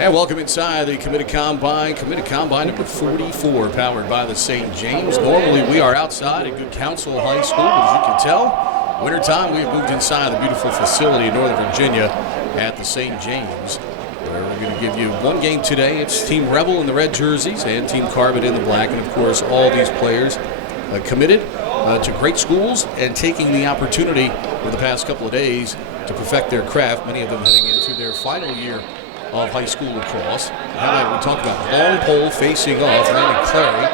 And welcome inside the Committed Combine number 44, powered by the St. James. Normally we are outside at Good Counsel High School, but as you can tell, wintertime we have moved inside the beautiful facility in Northern Virginia at the St. James, where we're going to give you one game today. It's Team Rebel in the red jerseys and Team Carbon in the black, and of course all these players committed to great schools and taking the opportunity over the past couple of days to perfect their craft, many of them heading into their final year of high school lacrosse. Highlight we talked about, long pole facing off, Landon Clary,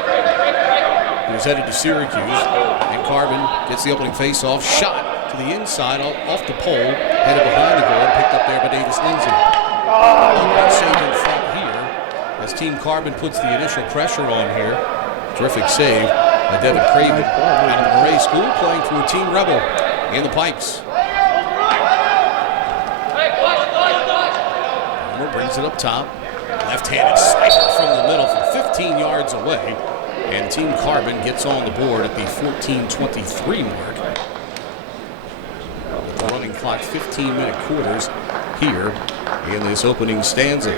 who is headed to Syracuse, and Carbon gets the opening face-off, shot to the inside, off the pole, headed behind the goal, picked up there by Davis Lindsay. Save in front here, as Team Carbon puts the initial pressure on here. Terrific save by Devin Craven out of the Murray School, playing for Team Rebel in the Pikes. Brings it up top. Left-handed sniper from the middle from 15 yards away. And Team Carbon gets on the board at the 14:23 mark. With the running clock, 15-minute quarters here in this opening stanza.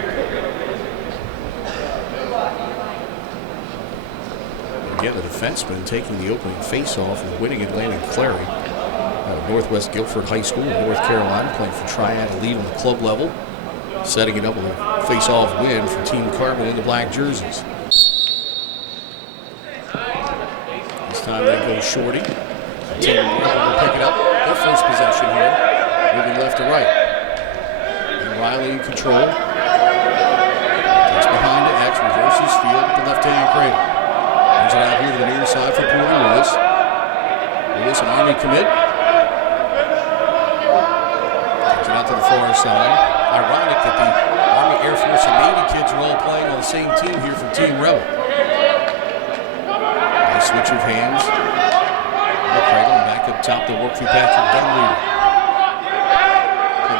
Again, the defenseman taking the opening face-off and winning it, Landon Clary out of Northwest Guilford High School in North Carolina, playing for Triad Elite on the club level. Setting it up with a face-off win for Team Carbon in the black jerseys. This time they go shorty. Team Rebel will pick it up. Their first possession here, moving left to right. And Riley in control. Takes behind it, X reverses field with the left-hand cradle. Brings it out here to the near side for Porter Lewis. Lewis, an Army commit. Takes it out to the far side. Ironic that the Army, Air Force, and Navy kids are all playing on the same team here for Team Rebel. Nice switch of hands. Cradle and back up top. They work through Patrick Dunleavy.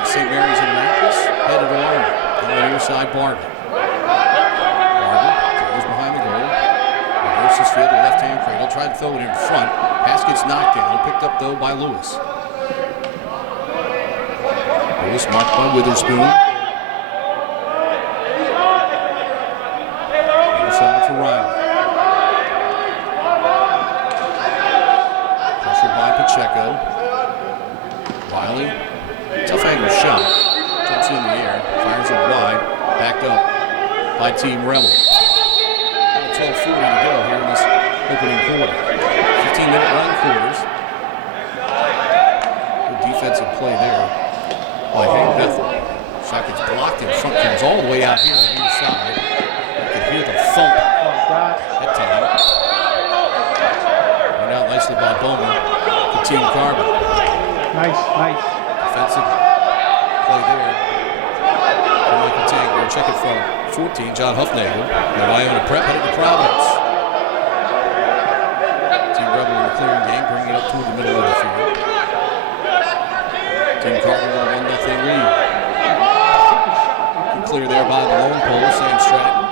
St. Mary's in Annapolis, headed to Army. On the near side, Barton. Barton goes behind the goal. Reverses field to left-hand cradle. Tried to throw it in front. Pass gets knocked down. Picked up, though, by Lewis. Lewis marked by Witherspoon. Inside for Riley. Pressured by Pacheco. Riley, tough angle shot. Jumps in the air, fires it wide. Backed up by Team Rebel. 12:40 to go here in this opening quarter. 15-minute run quarters. Good defensive play there by Hank Bethel. Shot gets blocked in front, comes all the way out here on the near side. You can hear the thump that time. Went out nicely by Bowman to Team Carbon. Nice. Defensive play there. Michael Tanker, check it from 14, John Huffnagel. Now Iona Prep headed to Providence. Team Rebel in the clearing game, bringing it up toward the middle of the field. Team Carbon with a 1-0 lead. Clear there by the lone pole, Sam Stratton.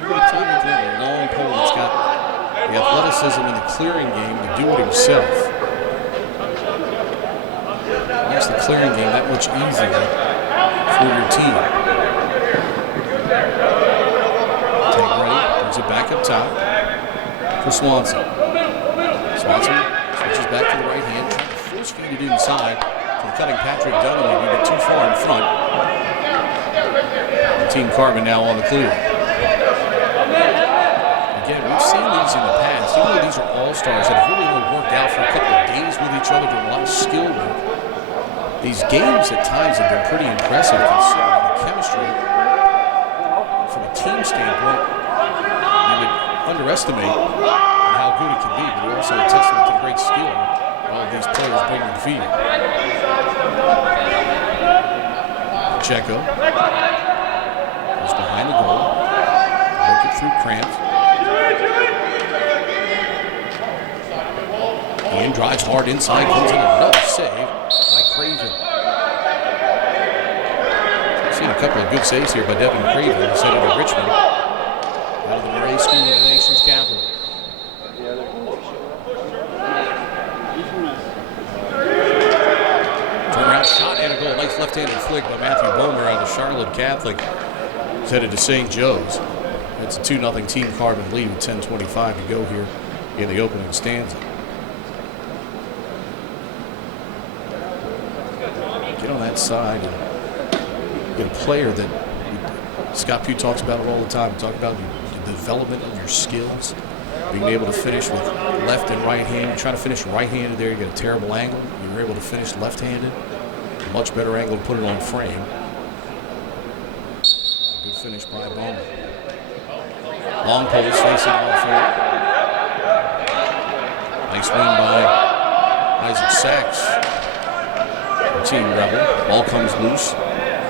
Every time you get a long pole that's got the athleticism in the clearing game to do it himself. Makes the clearing game that much easier for your team. Take ready, brings it back up top for Swanson. Swanson switches back to the right hand, trying to force feed it inside to the cutting Patrick Dunleavy, but too far in front. And Team Carbon now on the clear. Again, we've seen these in the past. Even though these are all-stars that have really only worked out for a couple of days with each other, doing a lot of skill work, these games at times have been pretty impressive considering the chemistry. From a team standpoint, you would underestimate how good it can be, but also a testament to the great skill all of these players bring to the field. Pacheco goes behind the goal, working through Cramp. Ian drives hard inside, comes in another save by Craven. I've seen a couple of good saves here by Devin Craven, who's headed to Richmond, out of the Murray School in the nation's capital. Turnaround shot and a goal. Nice left left-handed flick by Matthew Bomer out of Charlotte Catholic. He's headed to St. Joe's. It's a 2-0 Team Carbon lead with 10:25 to go here in the opening stanza. Get on that side and get a player that Scott Pugh talks about it all the time. Talk about the development of your skills, being able to finish with left and right hand. You try to finish right-handed there, you get a terrible angle. You're able to finish left-handed, a much better angle to put it on frame. Good finish by Bowman. Long poles facing off here. Nice win by Isaac Sachs. Team Rebel. Ball comes loose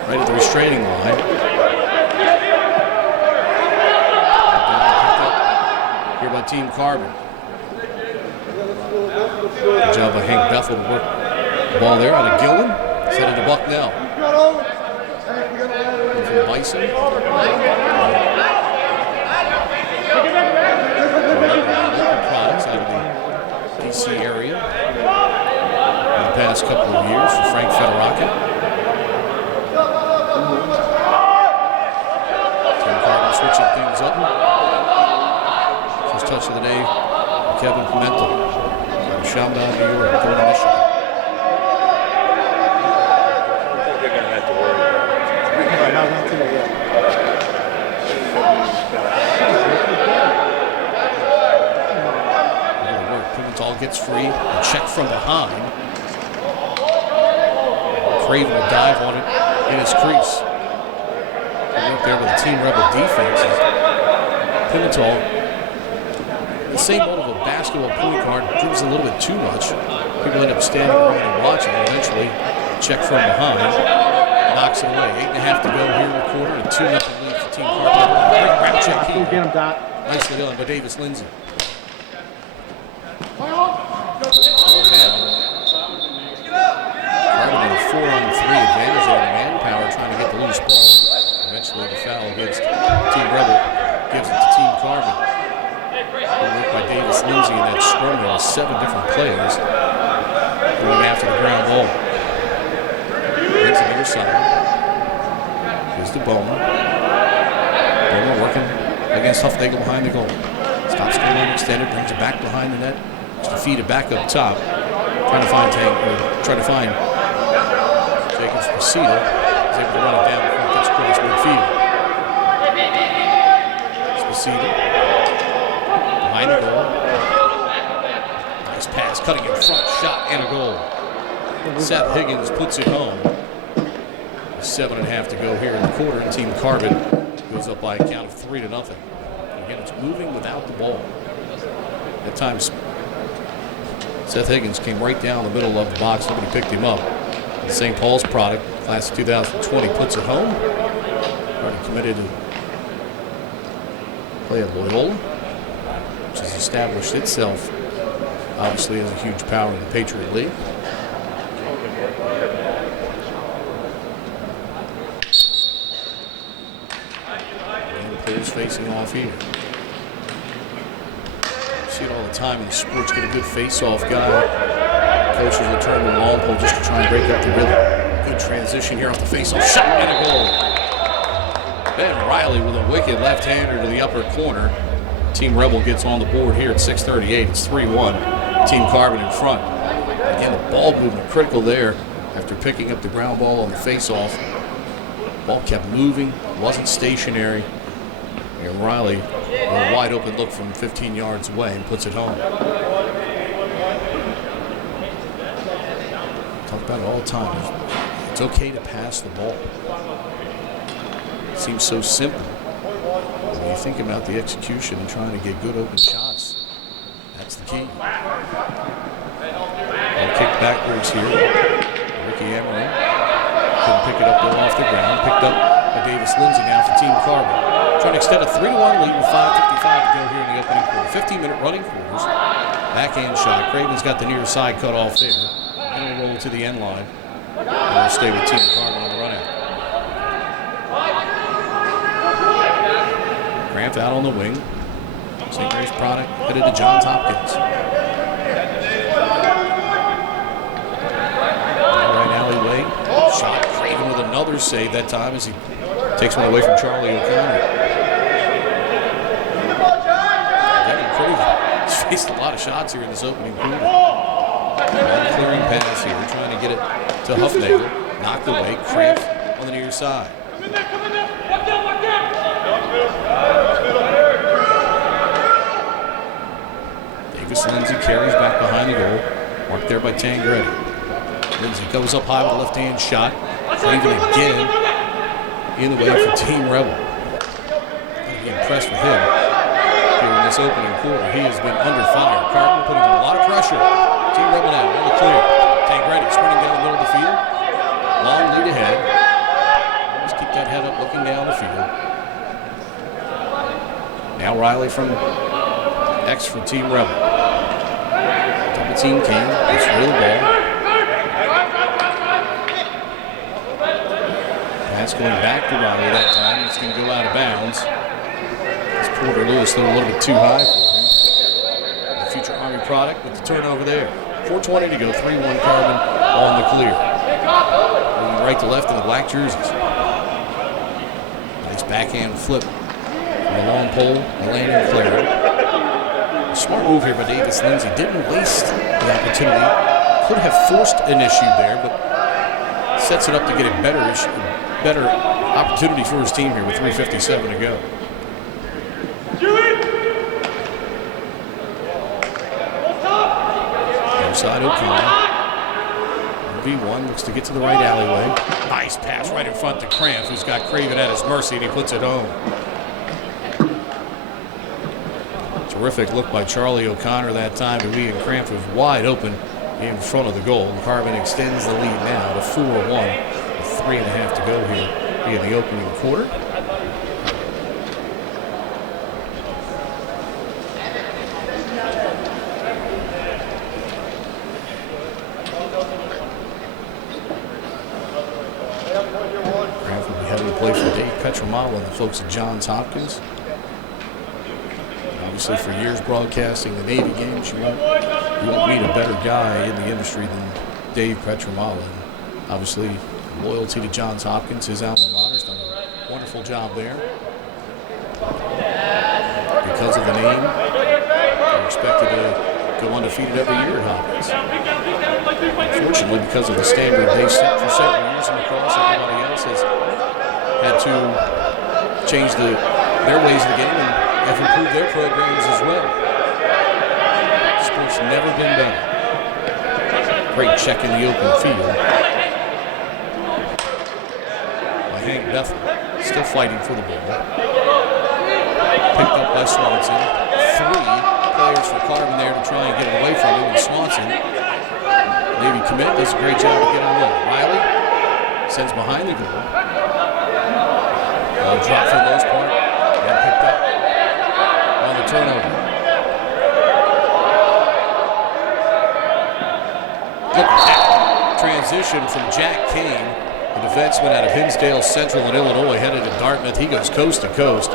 right at the restraining line. Here by Team Carbon. Good job by Hank Bethel to work the ball there out of Gilman. Set it to Bucknell. For the Bison. Products out of the DC area in the past couple of years for Frank Federaca. Team Carbon switching things up. First touch of the day, Kevin Pimentel. Schaumburg, New York, going to Michigan. They're going to have to worry about it. Pimentel gets free. A check from behind. Craven will dive on it in his crease. Up there with the Team Rebel defense. Pimentel, the same mold of a basketball point guard, moves a little bit too much. People end up standing around and watching. Eventually, check from behind, knocks it away. 8.5 to go here in the quarter, and 2-0 lead for Team Carbon. Great grab check here. Nicely done by Davis Lindsay. Ball down. Carbon in a 4-on-3 advantage over manpower, trying to get the loose ball. Eventually, the foul against Team Rebel gives it to Team Carbon. Worked by Davis Lindsay in that scrum. There are 7 different players going after the ground ball. It's the other side. Here's the Bowman. Bowman working against Huffnagel behind the goal. Stops going extended, brings it back behind the net. Just to feed it back up top. Trying to find Jacobs Preceda. He's able to run it down before it gets across midfield. Preceda. Behind the goal. Nice pass, cutting in front, shot, and a goal. Seth Higgins puts it home. 7.5 to go here in the quarter, and Team Carbon goes up by a count of 3-0. Again, it's moving without the ball. At times, Seth Higgins came right down the middle of the box. Nobody picked him up. The St. Paul's product, class of 2020, puts it home. Already committed to play at Loyola, which has established itself, obviously, as a huge power in the Patriot League. And the players facing off here. See it all the time in the sports. Get a good face-off guy. Coaches will turn the long pole just to try and break up the rhythm. Good transition here off the face-off. Shot and a goal. Ben Riley with a wicked left-hander to the upper corner. Team Rebel gets on the board here at 6:38. It's 3-1. Team Carbon in front. Again, the ball movement critical there after picking up the ground ball on the face-off. Ball kept moving, wasn't stationary. And Riley, a wide open look from 15 yards away, and puts it home. Talk about it all the time. It's okay to pass the ball. It seems so simple. When you think about the execution and trying to get good open shots, that's the key. Ball kicked backwards here. Ricky Emery couldn't pick it up though off the ground. Picked up by Davis Lindsay now for Team Carbon. Trying to extend a 3-1 lead with 5:55 to go here in the opening quarter. 15-minute running quarters. Backhand shot. Craven's got the near side cut off there. And we'll roll to the end line. And we'll stay with Team Carbon on the run out. Grant out on the wing. St. Mary's product headed to Johns Hopkins. Right alleyway. Shot. Craven first save that time as he takes one away from Charlie O'Connor. Devin Craven has faced a lot of shots here in this opening quarter. Clearing pass here, trying to get it to Huffnagel. Knocked away. Cramp on the near side. Davis Lindsay carries back behind the goal. Marked there by Tangretti. Lindsay goes up high with a left-hand shot. Craven again in the way for Team Rebel. I'll be impressed with him here in this opening quarter. He has been under fire. Carbon putting on a lot of pressure. Team Rebel now on the clear. Tangretti sprinting down the middle of the field. Long lead ahead. Just keep that head up looking down the field. Now Riley from X for Team Rebel. Double team King. It's real ball. Pass going back to Riley that time. It's going to go out of bounds. It's Porter Lewis a little bit too high for him. The future Army product with the turnover there. 4:20 to go. 3-1 Carbon on the clear. Moving right to left in the black jerseys. Nice backhand flip. A long pole, the landing clear. Smart move here by Davis Lindsay. Didn't waste the opportunity. Could have forced an issue there, but sets it up to get a better opportunity for his team here with 3:57 to go. Other side O'Connor. 1v1 looks to get to the right alleyway. Nice pass right in front to Cramp, who's got Craven at his mercy, and he puts it home. Terrific look by Charlie O'Connor that time, and Cramp was wide open in front of the goal. And Carbon extends the lead now to 4-1 with 3.5 to go here in the opening quarter. Cramp will be having to play for Dave Petramalo and the folks at Johns Hopkins. Obviously, for years broadcasting the Navy games, you won't meet a better guy in the industry than Dave Petramalo. Obviously, loyalty to Johns Hopkins, his alma mater's done a wonderful job there. Because of the name, they're expected to go undefeated every year at Hopkins. Unfortunately, because of the standard they set for several years in lacrosse, everybody else has had to change their ways of the game and have improved their programs as well. Sport's never been better. Great check in the open field by Hank Bethel, still fighting for the ball. Picked up by Swanson. 3 players for Carbon there to try and get it away from him, and Swanson, Navy commit, does a great job of getting it away. Riley sends behind the goal. Drop for the most part, and picked up on the turnover. Look at that transition from Jack Kane, the defenseman out of Hinsdale Central in Illinois, headed to Dartmouth. He goes coast to coast.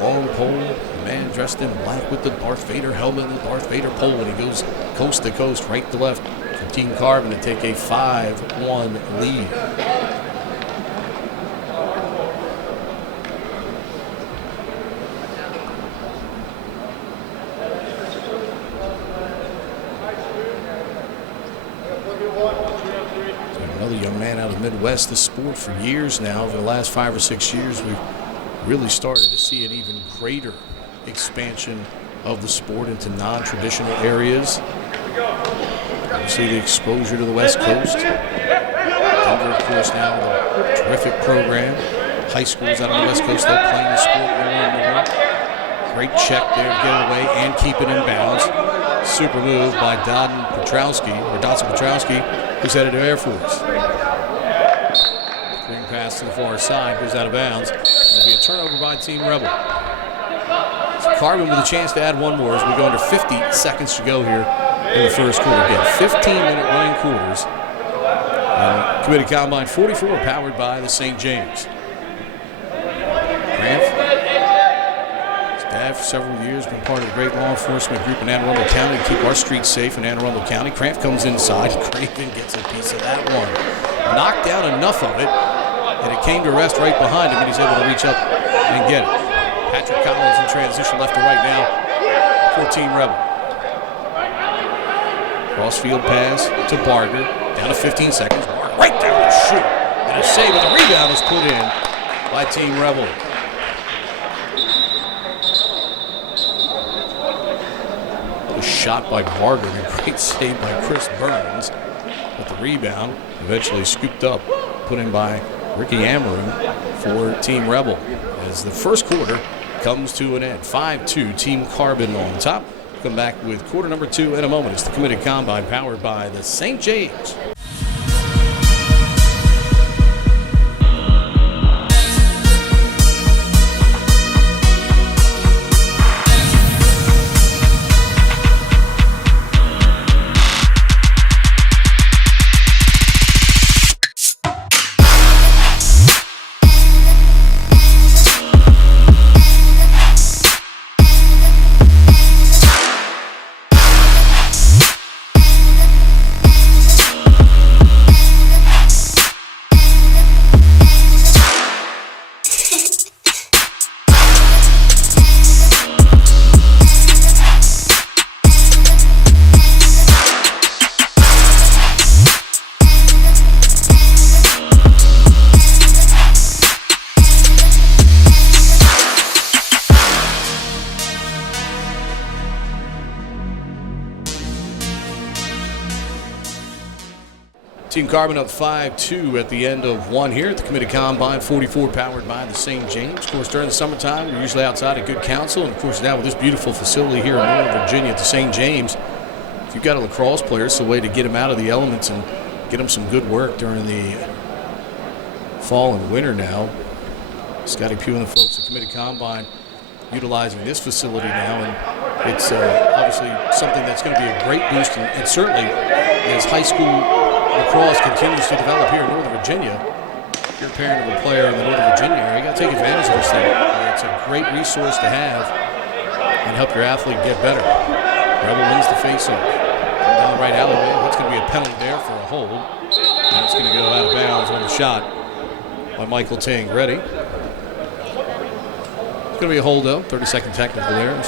Long pole, the man dressed in black with the Darth Vader helmet and the Darth Vader pole, and he goes coast to coast, right to left for Team Carbon to take a 5-1 lead. Another young man out of the Midwest, this sport for years now. Over the last 5 or 6 years, we've really started to see an even greater expansion of the sport into non-traditional areas. Obviously, the exposure to the West Coast. Denver, of course, now a terrific program. High schools out on the West Coast, they're playing the sport more and more. Great check there to get it away and keep it in bounds. Super move by Dotson Petrowski, who's headed to Air Force. Swing pass to the far side, goes out of bounds. It'll be a turnover by Team Rebel. So Carbon with a chance to add one more as we go under 50 seconds to go here in the first quarter. Again, 15-minute running quarters. Committee Combine 44 powered by the St. James. Grant. Stab retired for several years, been part of a great law enforcement group in Anne Arundel County to keep our streets safe in Anne Arundel County. Cramp comes inside. Craven gets a piece of that one. Knocked down enough of it, and it came to rest right behind him, and he's able to reach up and get it. Patrick Collins in transition left to right now for Team Rebel. Crossfield pass to Barger. Down to 15 seconds. Barger right down the chute. And a save, but the rebound is put in by Team Rebel. A shot by Barger and a great save by Chris Burns. But the rebound eventually scooped up, put in by Ricky Amarin for Team Rebel. As the first quarter comes to an end. 5-2, Team Carbon on top. We'll come back with quarter number 2 in a moment. It's the Committed Combine powered by the St. James. Team Carbon up 5-2 at the end of one here at the Committed Combine 44 powered by the St. James. Of course, during the summertime, we're usually outside at Good Counsel. And, of course, now with this beautiful facility here in Northern Virginia at the St. James, if you've got a lacrosse player, it's a way to get him out of the elements and get him some good work during the fall and winter now. Scotty Pugh and the folks at Committed Combine utilizing this facility now. And it's obviously something that's going to be a great boost. And certainly, as high school lacrosse continues to develop here in Northern Virginia, if you're a parent of a player in the Northern Virginia area, you got to take advantage of this thing. It's a great resource to have and help your athlete get better. Rebel wins the faceoff. Down the right alleyway. That's going to be a penalty there for a hold. And it's going to go out of bounds on the shot by Michael Tangretti. It's going to be a hold, though. 30-second technical there.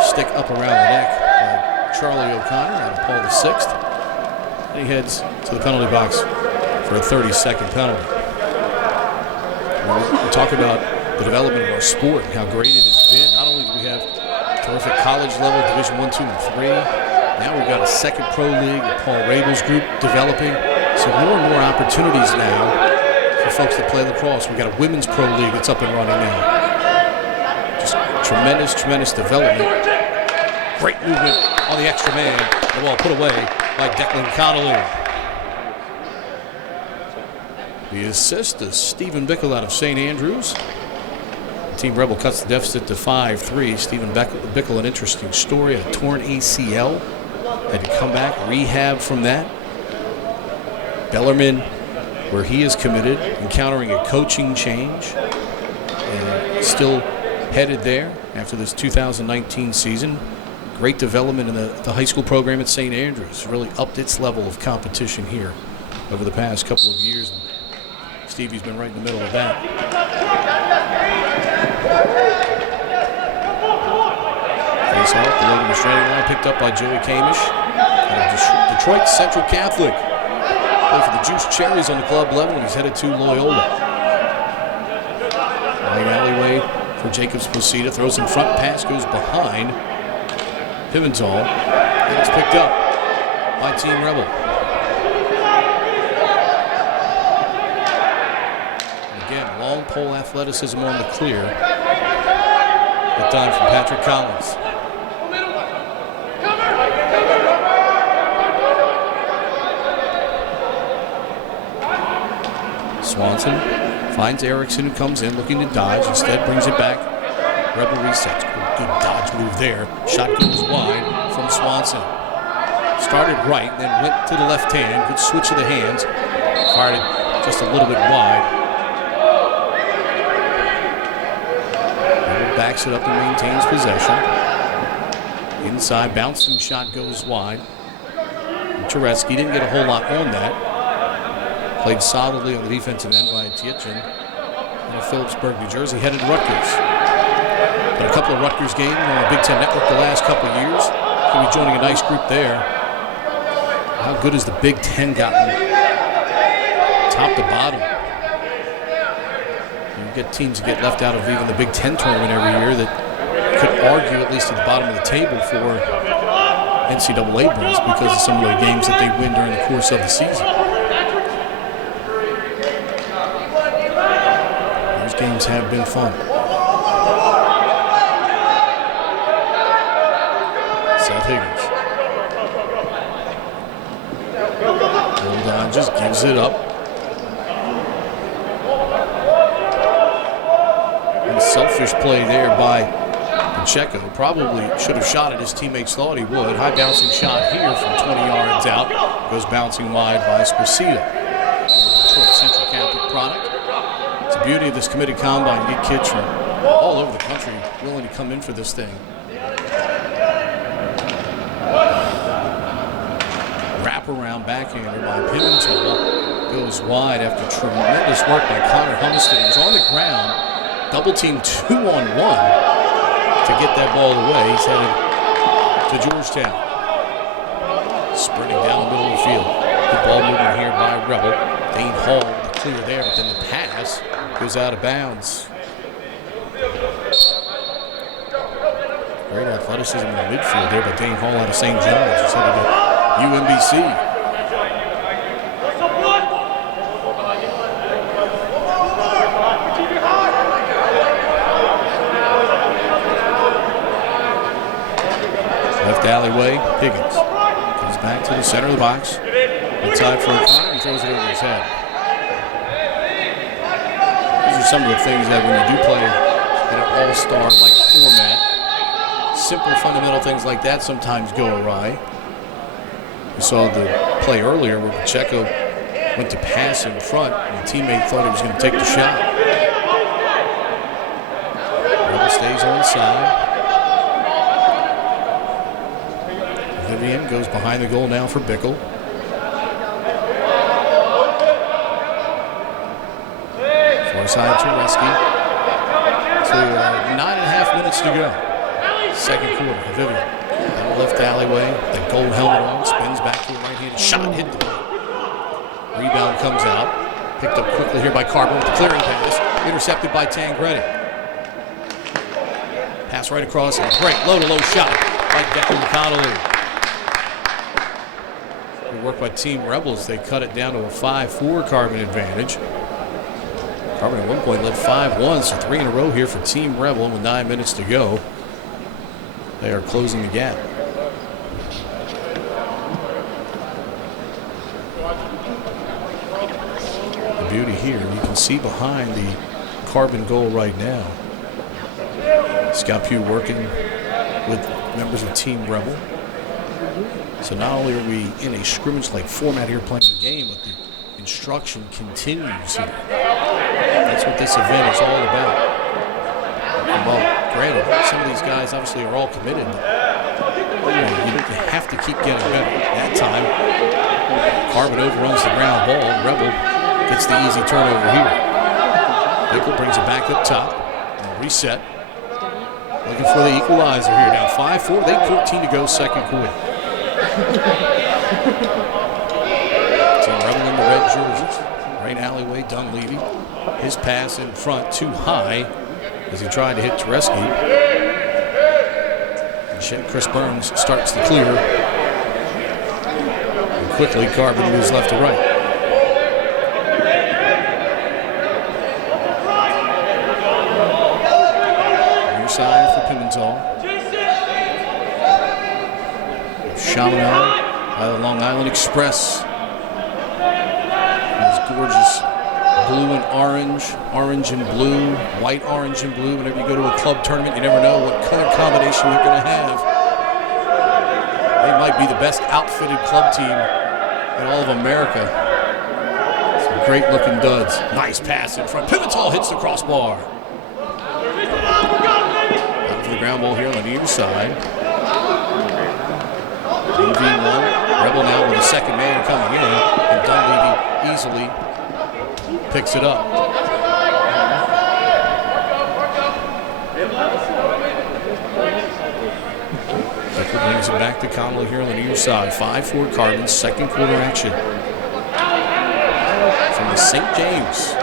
Stick up around the neck by Charlie O'Connor out of Paul VI. And he heads to the penalty box for a 30-second penalty. We talk about the development of our sport and how great it has been. Not only do we have terrific college level, Division I, II, and III, now we've got a second pro league with Paul Rabel's group developing. So more and more opportunities now for folks that play lacrosse. We've got a women's pro league that's up and running now. Just tremendous, tremendous development. Great movement on the extra man. The ball put away by Declan Connolly. The assist is Stephen Bickle out of St. Andrews. Team Rebel cuts the deficit to 5-3. Stephen Bickle, an interesting story, a torn ACL. Had to come back, rehab from that. Bellarmine, where he is committed, encountering a coaching change. And still headed there after this 2019 season. Great development in the high school program at St. Andrews. Really upped its level of competition here over the past couple of years. And Stevie's been right in the middle of that. Face off, the low restraining line picked up by Joey Kamish. Detroit Central Catholic. Play for the Juice Cherries on the club level, and he's headed to Loyola. Right alleyway for Jacobs Posita. Throws in front, pass goes behind Pimental, and it's picked up by Team Rebel. And again, long pole athleticism on the clear. Good time from Patrick Collins. Swanson finds Erickson, who comes in looking to dodge. Instead, brings it back. Rebel resets. Good dodge move there. Shot goes wide from Swanson. Started right, then went to the left hand. Good switch of the hands. Fired it just a little bit wide. backs it up and maintains possession. Inside, bouncing shot goes wide. Tereski didn't get a whole lot on that. Played solidly on the defensive end by Tietjen. Out of Phillipsburg, New Jersey, headed to Rutgers. But a couple of Rutgers games on the Big Ten Network the last couple of years. He'll be joining a nice group there. How good has the Big Ten gotten? Top to bottom. You get teams that get left out of even the Big Ten tournament every year that could argue at least at the bottom of the table for NCAA berths because of some of the games that they win during the course of the season. Those games have been fun. Seth Higgins. Hold just gives it up. And selfish play there by Pacheco. Probably should have shot it. His teammates thought he would. High bouncing shot here from 20 yards out. Goes bouncing wide by Sposita. Central Catholic product. It's the beauty of this committed combine. You get kids from all over the country willing to come in for this thing. Wraparound backhander by Pimentel. Goes wide after tremendous work by Connor Humsted. He was on the ground. Double team 2-on-1. To get that ball away. He's headed to Georgetown. Sprinting down the middle of the field. The ball moving here by Rebel. Dane Hall, the clear there, but then the pass goes out of bounds. Great athleticism in the midfield there by Dane Hall out of St. John's. He's headed to UMBC. Left alleyway, Higgins comes back to the center of the box. Inside for O'Connor, and throws it over his head. These are some of the things that when you do play in an all-star-like format, simple fundamental things like that sometimes go awry. We saw the play earlier where Pacheco went to pass in front, and the teammate thought he was going to take the shot. Rebel stays on the side. Vivian goes behind the goal now for Bickle. Far side to Reski. So 9.5 minutes to go. Second quarter. Vivian down the left alleyway. The gold helmet on. Spins back to the right-handed shot. Hit the ball. Rebound comes out. Picked up quickly here by Carver with the clearing pass. Intercepted by Tangretti. Pass right across and a break. Low-to-low shot by Declan McConnelly. Work by Team Rebels. They cut it down to a 5-4 Carbon advantage. Carbon at one point led 5-1, so 3 in a row here for Team Rebel with 9 minutes to go. They are closing the gap. The beauty here, you can see behind the Carbon goal right now. Scott Pugh working with members of Team Rebel. So not only are we in a scrimmage-like format here playing the game, but the instruction continues here. That's what this event is all about. And well, granted, some of these guys obviously are all committed, but you have to keep getting better. That time, Carbon overruns the ground ball. Rebel gets the easy turnover here. Bickle brings it back up top. And reset. Looking for the equalizer here. Now 5-4, with 8:14 to go, second quarter. Team Rebel in the red jerseys. Right alleyway, Dunleavy. His pass in front too high as he tried to hit Tereski. And Chris Burns starts the clear. And quickly, Carbon moves left to right. Near side for Pimentel. Chaminade by the Long Island Express. These gorgeous blue and orange and blue, white, orange and blue. Whenever you go to a club tournament, you never know what color combination they're going to have. They might be the best outfitted club team in all of America. Some great looking duds. Nice pass in front. Pimentel hits the crossbar. ground ball here on the near side. 2v1. Rebel now with the second man coming in, and Dunleavy easily picks it up. Becker brings it back to Connolly here on the near side. 5-4 Carbon, second quarter action. From the St. James,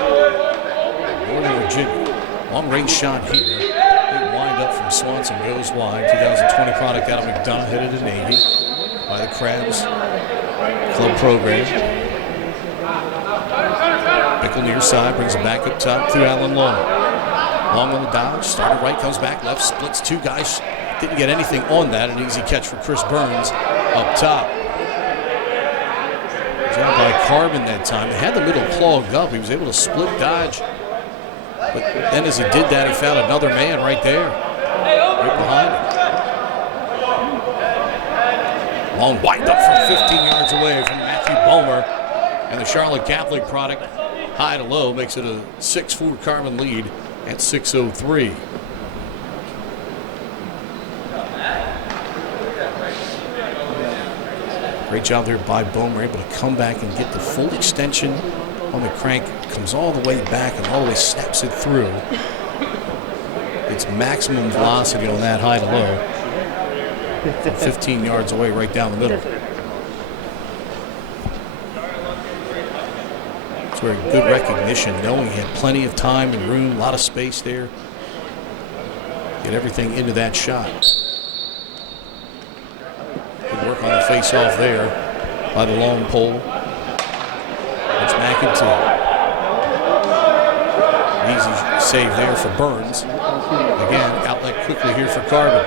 Northern Virginia. Long range shot here. Big wind up from Swanson, goes wide. 2020 product out of McDonough, headed to Navy by the Crabs Club program. Bickle near side, brings it back up top through Allen Long. Long on the dodge, started right, comes back left, splits two guys. Didn't get anything on that. An easy catch for Chris Burns up top. Job by Carbon that time. He had the middle clogged up. He was able to split dodge. But then as he did that, he found another man right there, right behind him. Long wind up from 15 yards away from Matthew Bulmer. And the Charlotte Catholic product, high to low, makes it a 6-4 Carbon lead at 6:03. Great job there by Bulmer, able to come back and get the full extension on the crank. Comes all the way back and all the way snaps it through. It's maximum velocity on that high to low. 15 yards away, right down the middle. It's very good recognition, knowing he had plenty of time and room, a lot of space there. Get everything into that shot. Good work on the face-off there by the long pole. It's McIntyre. Easy save there for Burns. Again, outlet quickly here for Carbon.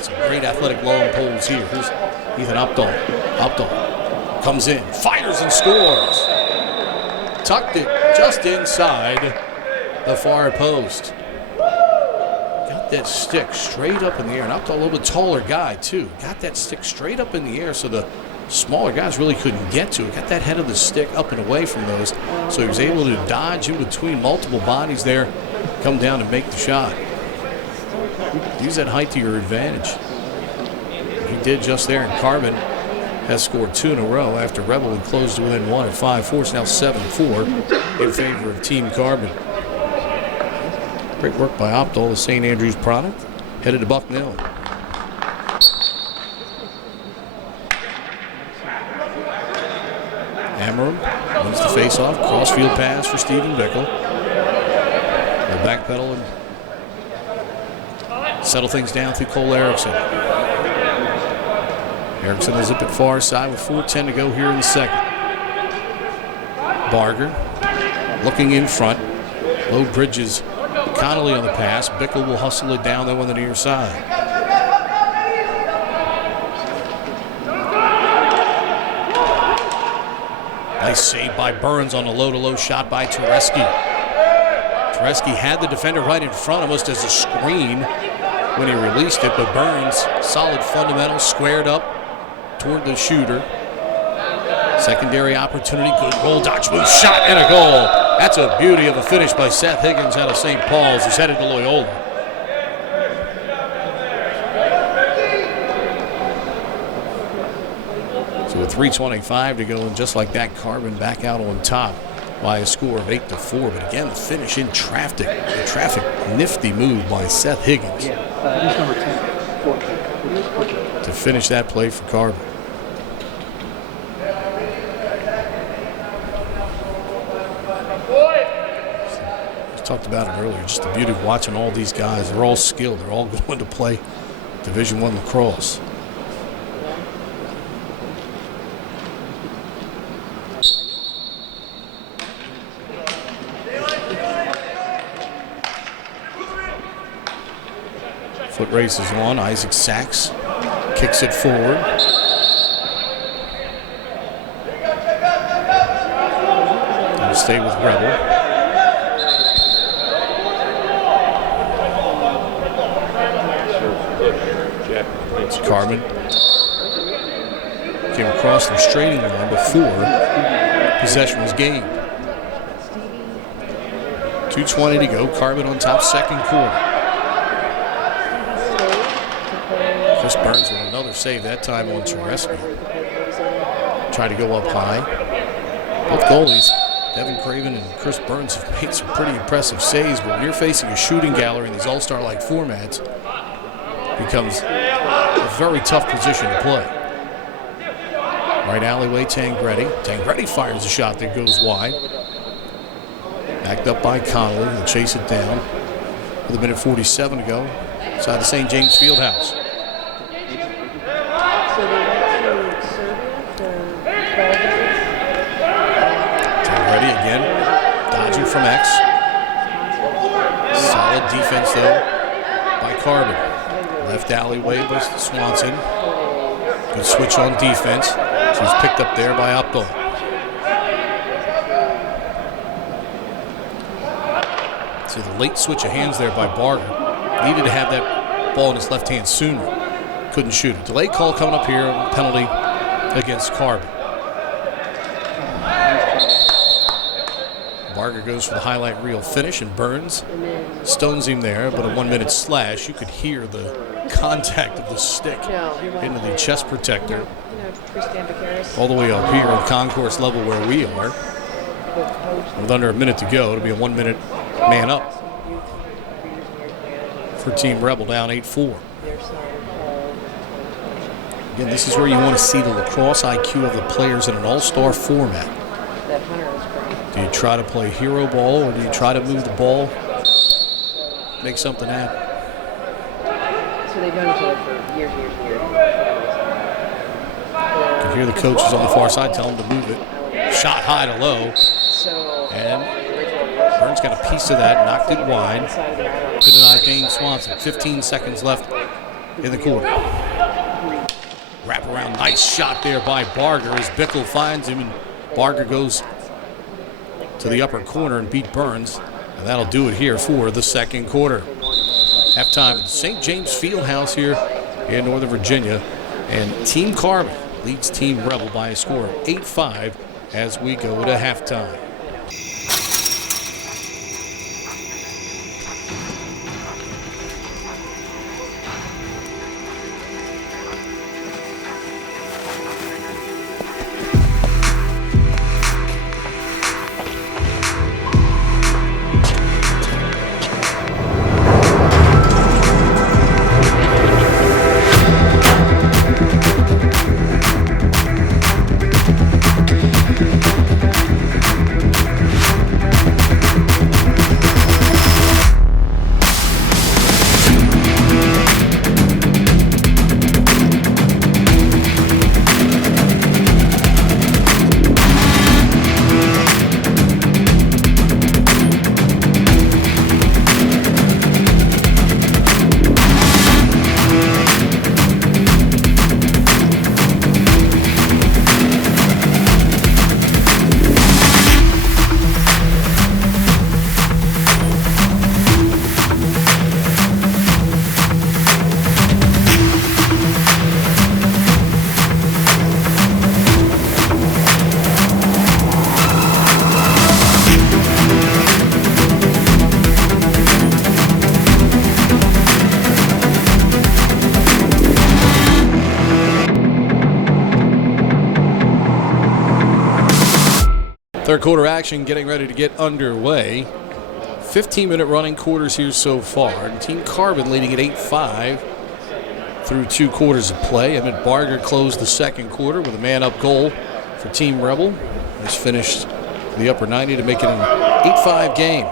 Some great athletic long poles here. Here's Ethan Opdahl. Opdahl comes in, fires and scores. Tucked it just inside the far post. Got that stick straight up in the air. And Opdahl, a little bit taller guy too. Got that stick straight up in the air so the smaller guys really couldn't get to it. Got that head of the stick up and away from those. So he was able to dodge in between multiple bodies there, come down and make the shot. Use that height to your advantage. He did just there, and Carbon has scored 2 in a row after Rebel had closed to within 1 at 5-4. It's now 7-4 in favor of Team Carbon. Great work by Opdahl, the St. Andrews product, headed to Bucknell. Amram wins the face-off. Crossfield pass for Stephen Bickle. They'll backpedal and settle things down through Cole Erickson. Erickson will zip it far side with 4:10 to go here in the second. Barger looking in front. Low Bridges, Connolly on the pass. Bickle will hustle it down though on the near side. Nice save by Burns on a low-to-low shot by Tereski. Tereski had the defender right in front, almost as a screen when he released it, but Burns, solid fundamentals, squared up toward the shooter. Secondary opportunity, good roll, dodge move, shot, and a goal. That's a beauty of a finish by Seth Higgins out of St. Paul's, who's headed to Loyola. So with 3:25 to go, and just like that, Carbon back out on top by a score of 8-4. But again, the finish in traffic. The traffic nifty move by Seth Higgins to finish that play for Carbon. We talked about it earlier, just the beauty of watching all these guys. They're all skilled. They're all going to play Division I lacrosse. Foot race is on. Isaac Sachs kicks it forward. Gonna stay with Rebel. It's Carbon. Came across the restraining line before possession was gained. 2:20 to go. Carbon on top, second quarter. Chris Burns with another save, that time on Chereski. Tried to go up high. Both goalies, Devin Craven and Chris Burns, have made some pretty impressive saves, but when you're facing a shooting gallery in these all-star-like formats, it becomes a very tough position to play. Right alleyway, Tangretti. Tangretti fires a shot that goes wide. Backed up by Connolly. He'll chase it down with a minute 47 to go inside the St. James Fieldhouse. Tangretti again, dodging from X. Solid defense, though, by Carbon. Left alleyway by Swanson. Good switch on defense. She's picked up there by Opdahl. See the late switch of hands there by Barger. Needed to have that ball in his left hand sooner. Couldn't shoot it. Delay call coming up here. Penalty against Carbon. Barger goes for the highlight reel finish, and Burns stones him there, but a 1 minute slash. You could hear the contact of the stick into the chest protector all the way up here on concourse level where we are. With under a minute to go, it'll be a 1 minute man up for Team Rebel, down 8-4. Again, this is where you want to see the lacrosse IQ of the players in an all-star format. Do you try to play hero ball, or do you try to move the ball, make something happen? So they've known each other for years and years and years. You can hear the coaches on the far side tell them to move it. Shot high to low. And Burns got a piece of that, knocked it wide to deny Dane Swanson. 15 seconds left in the quarter. Wrap around, nice shot there by Barger as Bickle finds him, and Barger goes to the upper corner and beat Burns, and that'll do it here for the second quarter. Halftime at the St. James Fieldhouse here in Northern Virginia, and Team Carbon leads Team Rebel by a score of 8-5 as we go to halftime. Third quarter action getting ready to get underway. 15-minute running quarters here so far. And Team Carbon leading at 8-5 through 2 quarters of play. Emmett Barger closed the second quarter with a man-up goal for Team Rebel. He's finished the upper 90 to make it an 8-5 game.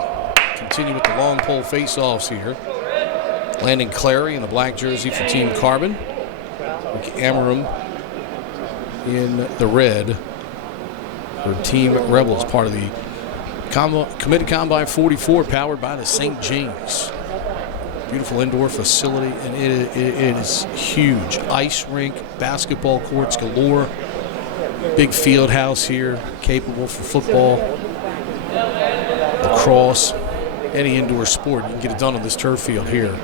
Continue with the long pole face-offs here. Landon Clary in the black jersey for Team Carbon. Rick Amarum in the red for Team Rebels, part of the Committed Combine 44 powered by the St. James. Beautiful indoor facility, and it is huge. Ice rink, basketball courts galore. Big field house here, capable for football, lacrosse, any indoor sport. You can get it done on this turf field here.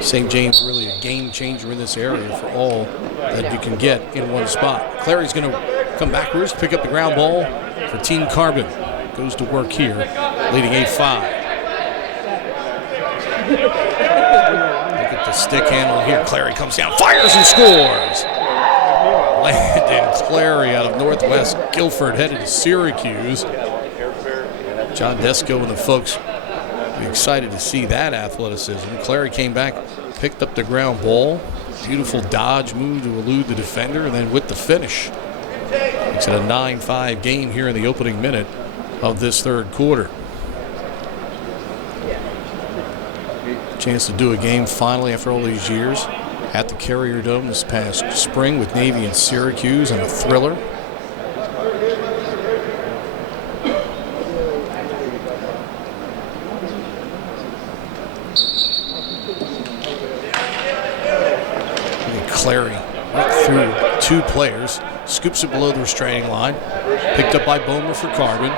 St. James really a game changer in this area for all that you can get in one spot. Clary's going to come backwards, pick up the ground ball for Team Carbon. Goes to work here, leading 8-5. Look at the stick handle here. Clary comes down, fires and scores. Landon Clary out of Northwest Guilford headed to Syracuse. John Desco and the folks will be excited to see that athleticism. Clary came back, picked up the ground ball. Beautiful dodge move to elude the defender, and then with the finish. Makes it a 9-5 game here in the opening minute of this third quarter. Chance to do a game finally after all these years at the Carrier Dome this past spring with Navy and Syracuse and a thriller. Clary right through two players, scoops it below the restraining line, picked up by Bomer for Carbon.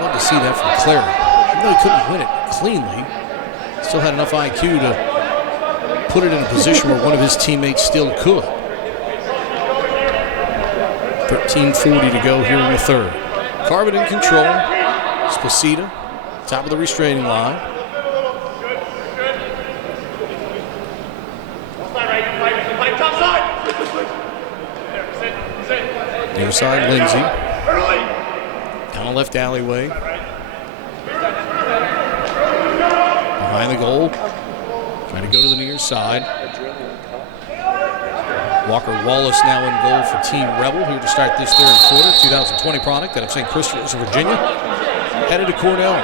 Love to see that from Clary. Even though he couldn't win it cleanly, still had enough IQ to put it in a position where one of his teammates still could. 13:40 to go here in the third. Carbon in control. Spacita, top of the restraining line. Near side, Lindsay. Down the left alleyway. Behind the goal. Trying to go to the near side. Walker Wallace now in goal for Team Rebel, here to start this third quarter. 2020 product out of St. Christopher's, Virginia. Headed to Cornell.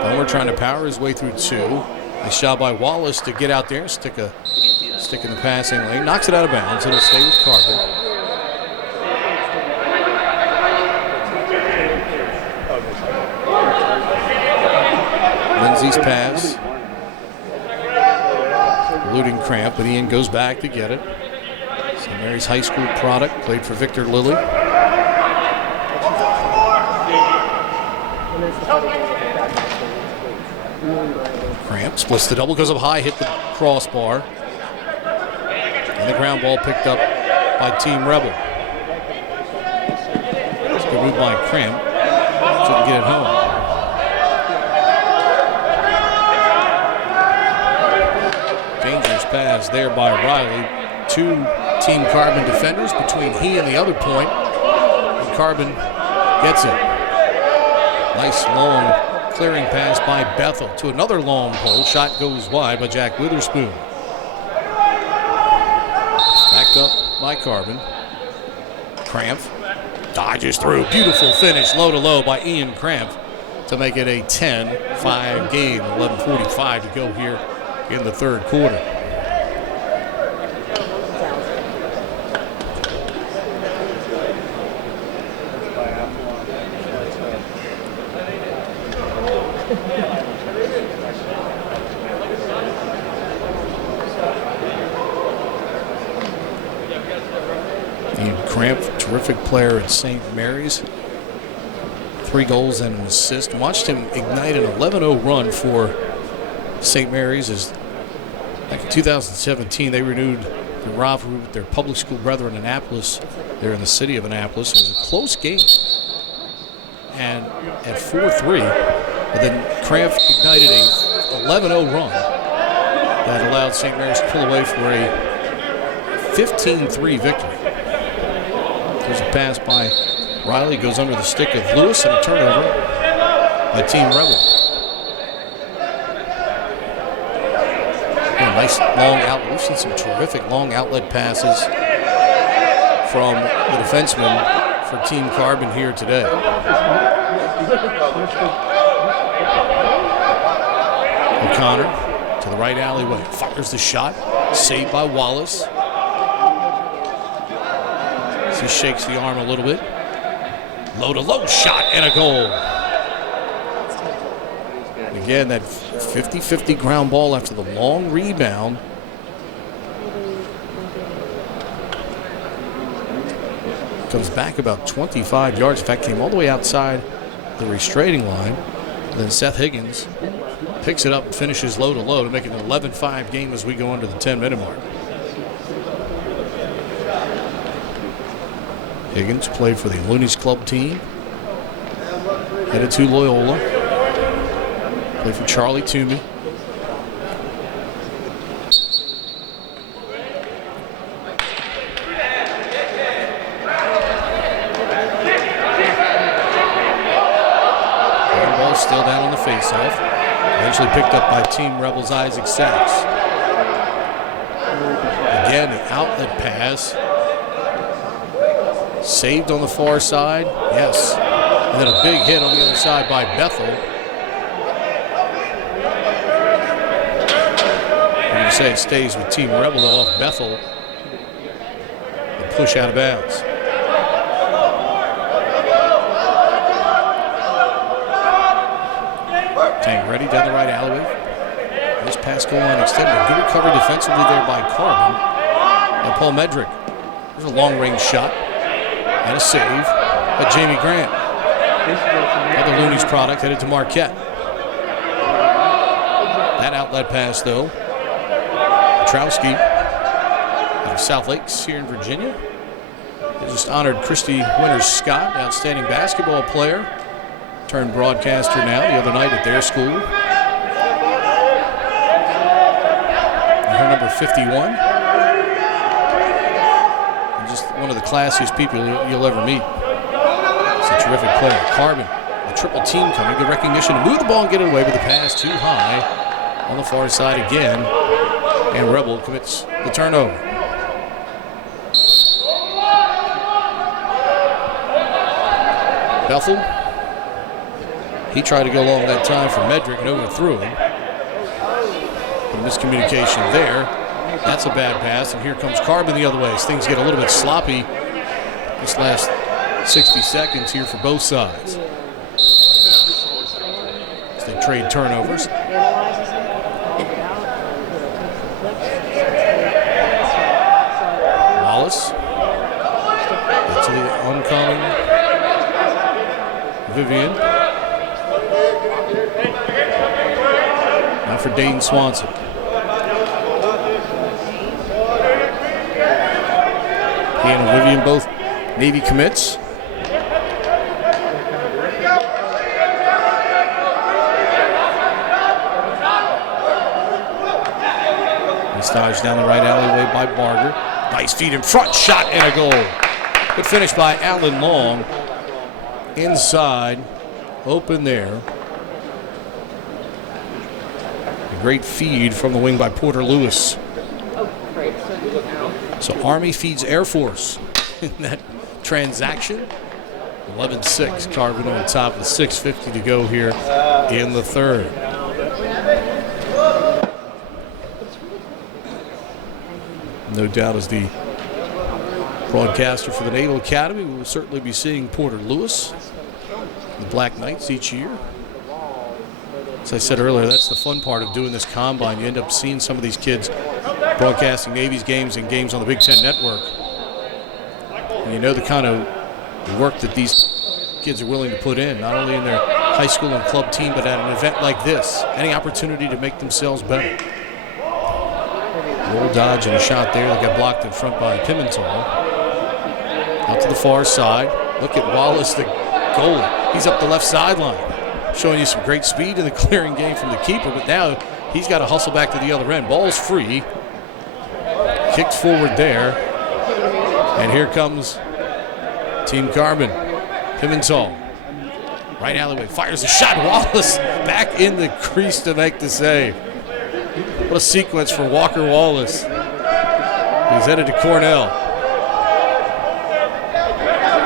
Bomer trying to power his way through two. Nice job by Wallace to get out there, stick in the passing lane. Knocks it out of bounds. It'll stay with Carbon. Lindsay's pass. Eluding Cramp, but Ian goes back to get it. St. Mary's high school product, played for Victor Lilly. Cramp splits the double, goes up high, hit the crossbar. And the ground ball picked up by Team Rebel. It's a good move by Cramp. Couldn't get it home. Dangerous pass there by Riley. Two Team Carbon defenders between he and the other point. And Carbon gets it. Nice long clearing pass by Bethel to another long pole. Shot goes wide by Jack Witherspoon. Backed up by Carbon. Cramp dodges through. Beautiful finish, low to low by Ian Cramp to make it a 10-5 game. 11:45 to go here in the third quarter. Ian Cramp, terrific player at St. Mary's. 3 goals and an assist. Watched him ignite an 11-0 run for St. Mary's as back in 2017 they renewed the rivalry with their public school brethren in Annapolis. They're in the city of Annapolis. It was a close game. And at 4-3, but then Cramp ignited a 11-0 run that allowed St. Mary's to pull away for a 15-3 victory. There's a pass by Riley, goes under the stick of Lewis, and a turnover by Team Rebel. A nice long outlet. We've seen some terrific long outlet passes from the defenseman for Team Carbon here today. O'Connor to the right alleyway. Fires the shot. Saved by Wallace. He shakes the arm a little bit. Low-to-low shot and a goal. Again, that 50-50 ground ball after the long rebound. Comes back about 25 yards. In fact, came all the way outside the restraining line. And then Seth Higgins picks it up and finishes low-to-low to make it an 11-5 game as we go into the 10-minute mark. Higgins played for the Looney's Club team. Headed to Loyola. Play for Charlie Toomey. Ball still down on the faceoff. Eventually picked up by Team Rebels Isaac Sachs. Again, an outlet pass. Saved on the far side. Yes. And then a big hit on the other side by Bethel. And you say it stays with Team Rebel off Bethel. And push out of bounds. Tank ready down the right alleyway. This pass goal line extended. Good recovery defensively there by Carbon. And Paul Medrick. There's a long range shot. And a save by Jamie Grant. Another Looney's product headed to Marquette. That outlet pass, though. Petrowski out of South Lakes here in Virginia. They just honored Christy Winters-Scott, outstanding basketball player. Turned broadcaster now the other night at their school. And her number 51. And just one of the classiest people you'll ever meet. It's a terrific player. Carbon, a triple team coming. Good recognition to move the ball and get it away with the pass too high. On the far side again. And Rebel commits the turnover. Bethel. He tried to go long that time for Medrick and overthrew him. But a miscommunication there. That's a bad pass, and here comes Carbon the other way as things get a little bit sloppy this last 60 seconds here for both sides. As they trade turnovers. Wallace. To the oncoming Vivian. Now for Dayton Swanson. He and Vivian both Navy commits. He's dodged down the right alleyway by Barger. Nice feed in front, shot and a goal. Good finish by Alan Long. Inside, open there. A great feed from the wing by Porter Lewis. So Army feeds Air Force in that transaction. 11-6, Carbon on top with 6:50 to go here in the third. No doubt as the broadcaster for the Naval Academy, we will certainly be seeing Porter Lewis, the Black Knights each year. As I said earlier, that's the fun part of doing this combine. You end up seeing some of these kids broadcasting Navy's games and games on the Big Ten Network. And you know the kind of work that these kids are willing to put in, not only in their high school and club team, but at an event like this. Any opportunity to make themselves better. Roll dodge and a shot there that got blocked in front by Pimentel. Out to the far side. Look at Wallace, the goalie. He's up the left sideline, showing you some great speed in the clearing game from the keeper, but now he's got to hustle back to the other end. Ball's free. Kicked forward there. And here comes Team Carbon. Pimentel. Right alleyway. Fires a shot. Wallace back in the crease to make the save. What a sequence for Walker Wallace. He's headed to Cornell.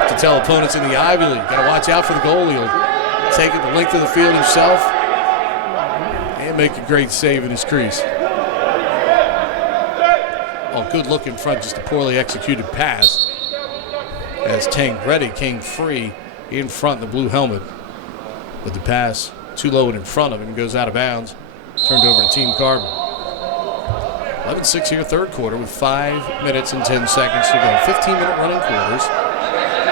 To tell opponents in the Ivy League, got to watch out for the goalie. He'll take it the length of the field himself and make a great save in his crease. Oh, good look in front, just a poorly executed pass. As Tangretti came free in front in the blue helmet. But the pass too low and in front of him, goes out of bounds. Turned over to Team Carbon. 11-6 here, third quarter, with 5 minutes and 10 seconds to go. 15-minute running quarters.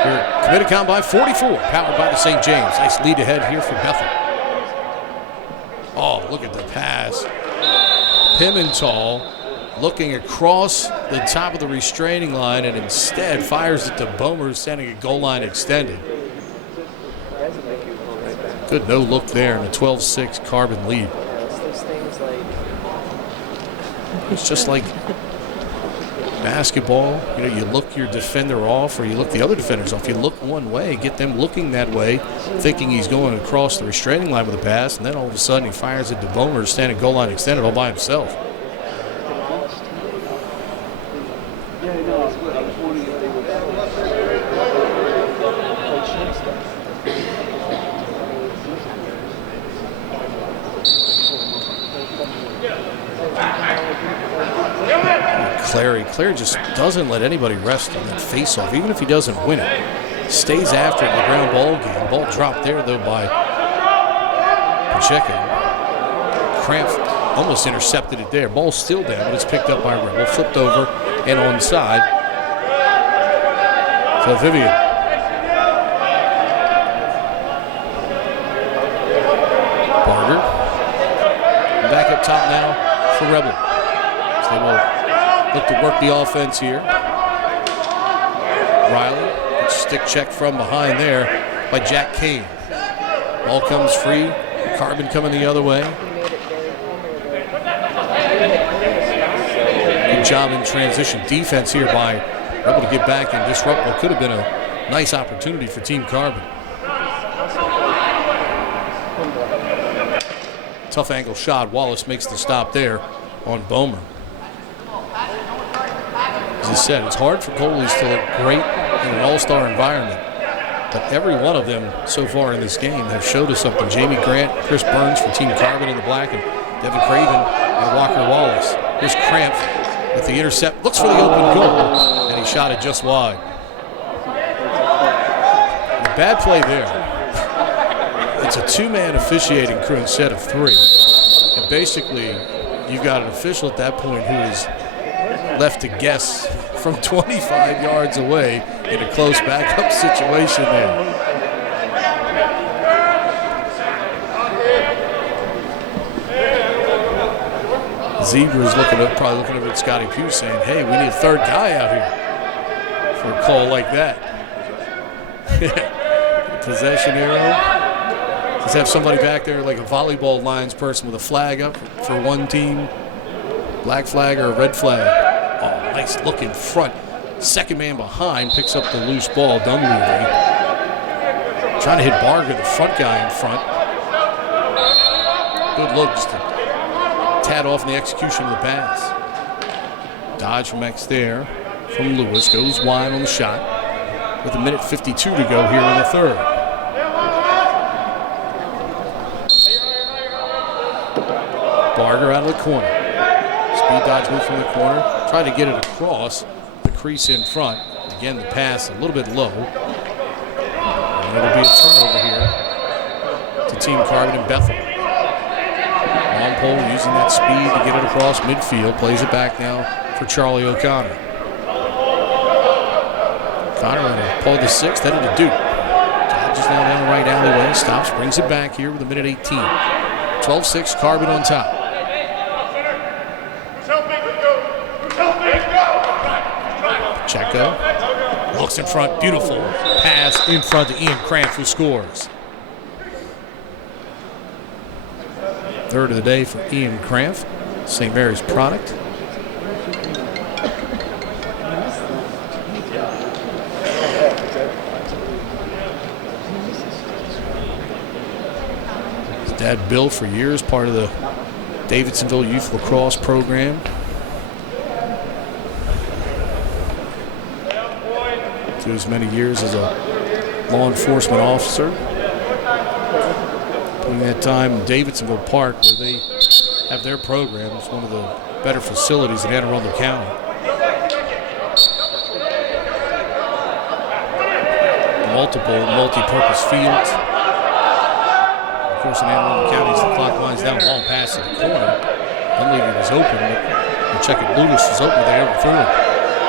Here, committed combine 44, powered by the St. James. Nice lead ahead here for Bethel. Oh, look at the pass. Pimentel looking across the top of the restraining line and instead fires it to Bomer, standing at goal line extended. Good no look there and a 12-6 Carbon lead. Yeah, it's those things like. It's just like basketball. You know, you look your defender off or you look the other defenders off. You look one way, get them looking that way, thinking he's going across the restraining line with a pass, and then all of a sudden he fires it to Bomer, standing goal line extended all by himself. Clary just doesn't let anybody rest on that face-off, even if he doesn't win it. Stays after it in the ground ball game. Ball dropped there, though, by Pacheco. Cramp almost intercepted it there. Ball's still down, but it's picked up by Rebel. Flipped over and onside. So Vivian. Barger. Back up top now for Rebel. So they will look to work the offense here. Riley, stick check from behind there by Jack Kane. Ball comes free. Carbon coming the other way. Good job in transition defense here by able to get back and disrupt what could have been a nice opportunity for Team Carbon. Tough angle shot. Wallace makes the stop there on Bomer. As I said, it's hard for goalies to look great in an all-star environment, but every one of them so far in this game have showed us something. Jamie Grant, Chris Burns for Team Carbon in the black, and Devin Craven and Walker Wallace. Here's Cramp with the intercept, looks for the open goal, and he shot it just wide. The bad play there. It's a two-man officiating crew instead of three, and basically you've got an official at that point who is left to guess from 25 yards away in a close backup situation there. Zebra's probably looking over at Scotty Pugh saying, hey, we need a third guy out here for a call like that. Possession arrow. Let's have somebody back there like a volleyball lines person with a flag up for one team, black flag or a red flag. Oh, nice look in front. Second man behind picks up the loose ball. Dunleavy trying to hit Barger, the front guy in front. Good look, just a tad off in the execution of the pass. Dodge from X there from Lewis. Goes wide on the shot with 1:52 to go here in the third. Barger out of the corner. Speed dodge move from the corner. Try to get it across the crease in front. Again, the pass a little bit low. And it'll be a turnover here to Team Carbon and Bethel. Long pole using that speed to get it across midfield. Plays it back now for Charlie O'Connor. O'Connor on a pull the sixth, headed to Duke. Dodges now down the right alleyway. Stops, brings it back here with 1:18. 12-6, Carbon on top. Checo looks in front, beautiful pass in front to Ian Cramp, who scores. Third of the day for Ian Cramp, St. Mary's product. His dad, Bill, for years, part of the Davidsonville Youth Lacrosse program. To as many years as a law enforcement officer. During that time in Davidsonville Park, where they have their program, it's one of the better facilities in Anne Arundel County. Multiple multi-purpose fields. Of course, in Anne Arundel County, as the clock winds down, a long pass to the corner. Dunleavy was open, but Checkett Lunas was open, they overthrew it.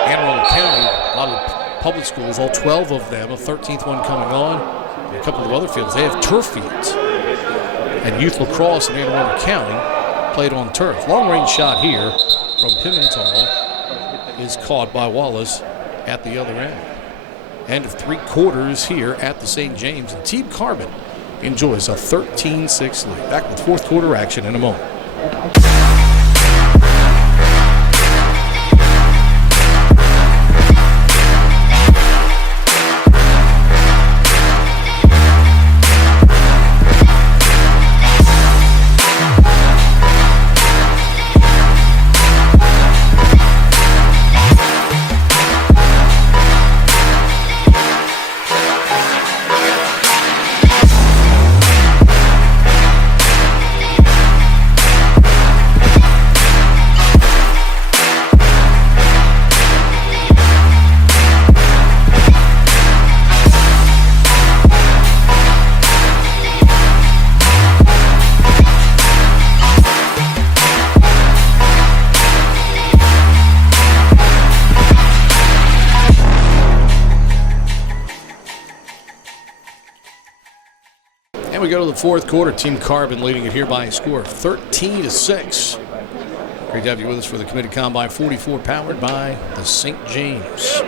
Anne Arundel County, a lot of public schools, all 12 of them, a 13th one coming on, and a couple of other fields. They have turf fields. And youth lacrosse in Anne Arundel County played on turf. Long range shot here from Pimentel is caught by Wallace at the other end. End of three quarters here at the St. James. And Team Carbon enjoys a 13-6 lead. Back with fourth quarter action in a moment. And we go to the fourth quarter. Team Carbon leading it here by a score of 13-6. Great to have you with us for the Committed Combine 44, powered by the St. James.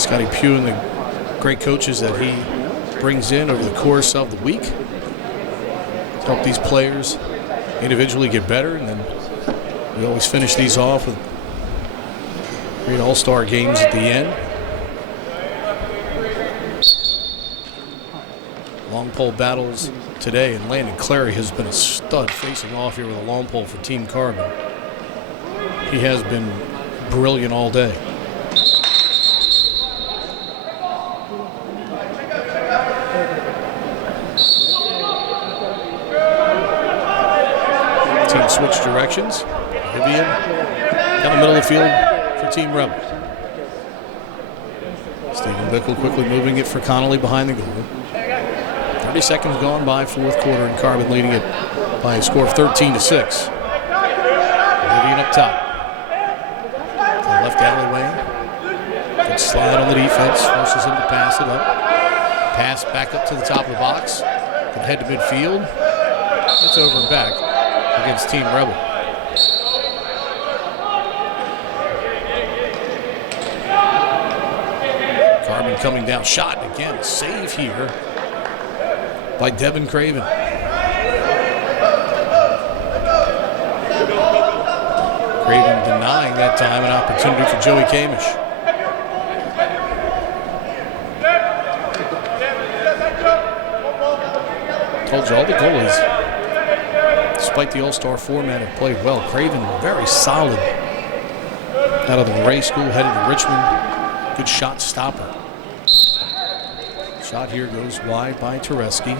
Scotty Pugh and the great coaches that he brings in over the course of the week to help these players individually get better. And then we always finish these off with great all-star games at the end. Long pole battles today, and Landon Clary has been a stud facing off here with a long pole for Team Carbon. He has been brilliant all day. Team switch directions. Vivian down the middle of the field for Team Rebel. Stephen Bickle quickly moving it for Connolly behind the goal. 30 seconds gone by fourth quarter, and Carbon leading it by a score of 13-6. Vivian up top. To the left alleyway. Good slide on the defense. Forces him to pass it up. Pass back up to the top of the box. Good head to midfield. It's over and back against Team Rebel. Carbon coming down. Shot again. Save here by Devin Craven. Craven denying that time an opportunity for Joey Kamish. Told you all the goalies, despite the all-star format, have played well. Craven very solid out of the Ray School, headed to Richmond. Good shot stopper. Shot here goes wide by Tereski.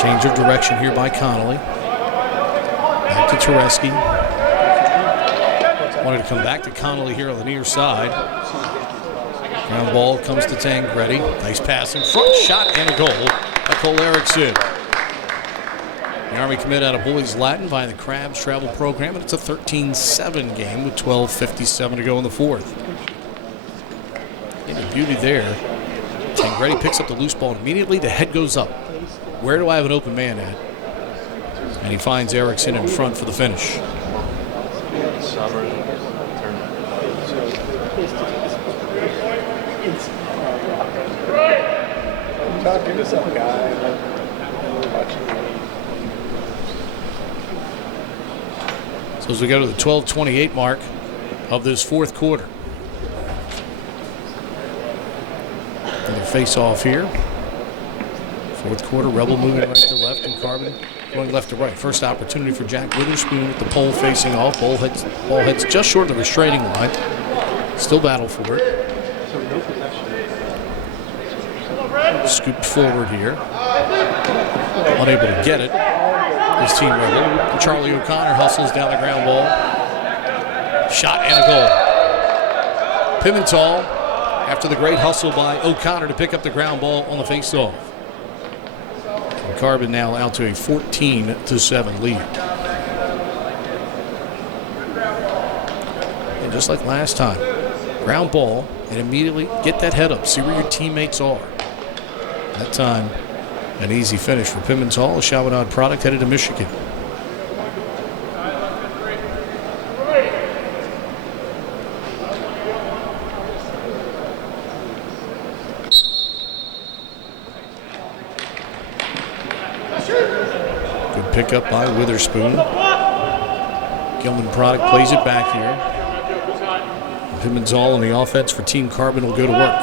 Change of direction here by Connolly. Back to Tereski. Wanted to come back to Connolly here on the near side. Ground ball comes to Tangretti. Nice pass in front. Shot and a goal by Cole Erickson. The Army commit out of Boys Latin via the Crabs travel program, and it's a 13-7 game with 12:57 to go in the fourth. And the beauty there, Tangretti picks up the loose ball immediately. The head goes up. Where do I have an open man at? And he finds Erickson in front for the finish. Talking to some guy. So as we go to the 12:28 mark of this fourth quarter. Another face-off here. Fourth quarter, Rebel moving right to left and Carbon going left to right. First opportunity for Jack Witherspoon with the pole facing off. Ball heads just short of the restraining line. Still battle for it. Scooped forward here. Unable to get it. His team Rebel. Charlie O'Connor hustles down the ground ball. Shot and a goal. Pimental after the great hustle by O'Connor to pick up the ground ball on the face-off. Carbon now out to a 14-7 lead. And just like last time, ground ball and immediately get that head up. See where your teammates are. That time, An easy finish for Pimentel, a Chaminade product headed to Michigan. Good pickup by Witherspoon. Gilman product plays it back here. Pimentel on the offense for Team Carbon will go to work.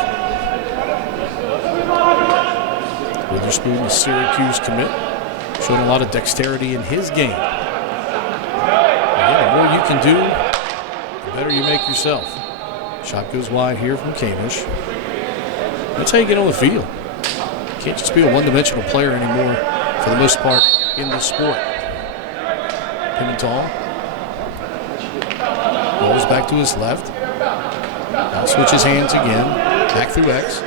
Witherspoon, the Syracuse commit, showing a lot of dexterity in his game. Again, the more you can do, the better you make yourself. Shot goes wide here from Kamish. That's how you get on the field. You can't just be a one-dimensional player anymore for the most part in this sport. Pimentel rolls back to his left. Now switches hands again. Back through X.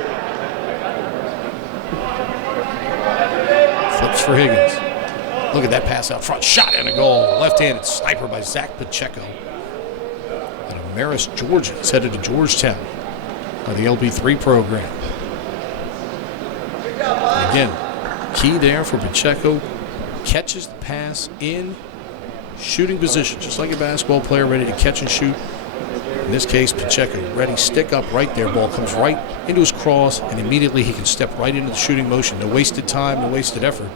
Flips for Higgins. Look at that pass out front. Shot and a goal. Left-handed sniper by Zach Pacheco. Out of Marist, Georgia. He's headed to Georgetown by the LB3 program. And again, key there for Pacheco. Catches the pass in shooting position, just like a basketball player ready to catch and shoot. In this case, Pacheco ready, stick up right there. Ball comes right into his cross, and immediately he can step right into the shooting motion. No wasted time, no wasted effort.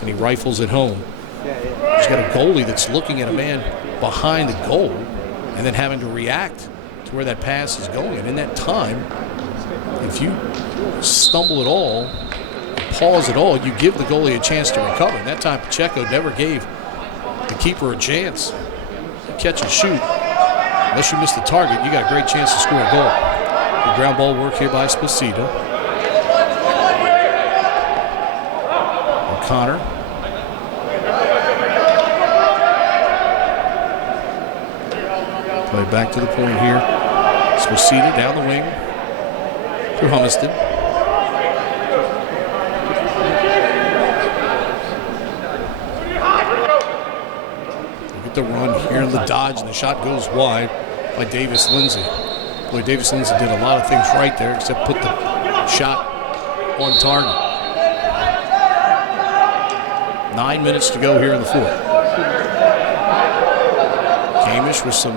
And he rifles it home. He's got a goalie that's looking at a man behind the goal and then having to react to where that pass is going. And in that time, if you stumble at all, pause at all, you give the goalie a chance to recover. And that time, Pacheco never gave the keeper a chance to catch and shoot. Unless you miss the target, you got a great chance to score a goal. The ground ball work here by Sposita. O'Connor. Play back to the point here. Sposita down the wing through Humiston. The run here in the dodge, and the shot goes wide by Davis Lindsay. Boy, Davis Lindsay did a lot of things right there except put the shot on target. 9 minutes to go here in the fourth. Kamish with some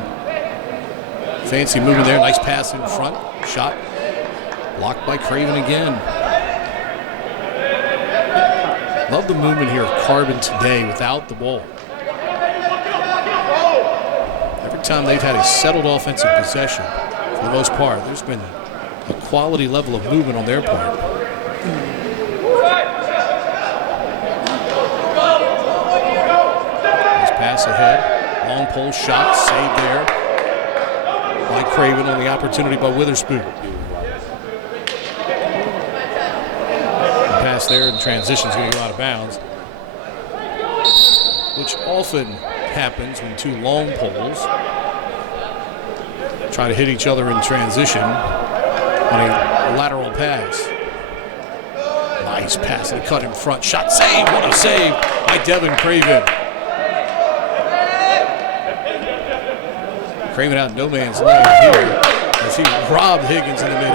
fancy movement there. Nice pass in front. Shot blocked by Craven again. Love the movement here of Carbon today without the ball. Every time they've had a settled offensive possession, for the most part, there's been a quality level of movement on their part. Nice pass ahead. Long pole shot, saved there by Craven on the opportunity by Witherspoon. The pass there in transition is going to go out of bounds, which often happens when two long poles try to hit each other in transition on a lateral pass. Nice pass and cut in front. Shot saved. What a save by Devin Craven. Craven out no man's land here as he robbed Higgins, and he made